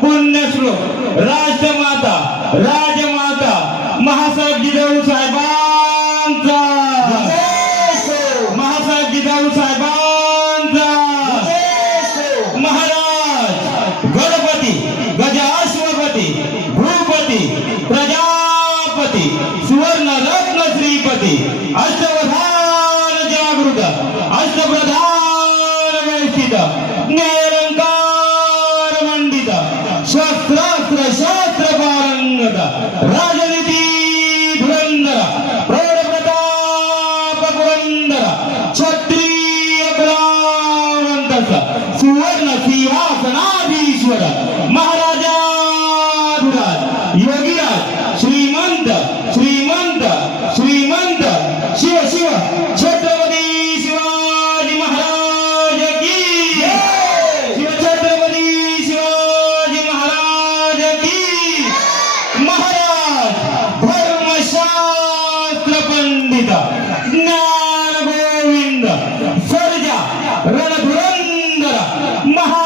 पुण्यश्लोक राष्ट्रमाता राजमाता महासाहेब जिजाऊ साहेबांचा, महासाहेब जिजाऊ साहेबांचा, महाराज गणपती गजाश्वपती भूपती प्रजापती सुवर्ण रत्न श्रीपती अष्टवधान जागृत अष्टप्रधान व्यवस्थित निरंकार मंडित शस्त्रास्त्र शास्त्र पारंगत राजनीती धुरंधर प्रौढ प्रताप पुरंदर क्षत्रिय कलावंत सुवर्ण सिंहासनाधीश्वर महाराजाधिराज योगीराज श्रीमंत श्रीमंत श्रीमंत शिव शिव छत्रपती शिवाजी महाराज की शिव छत्रपती शिवाजी महाराज की महाराज धर्मशास्त्र पंडित ज्ञान गोविंद सर्जा रणधुरंधर महा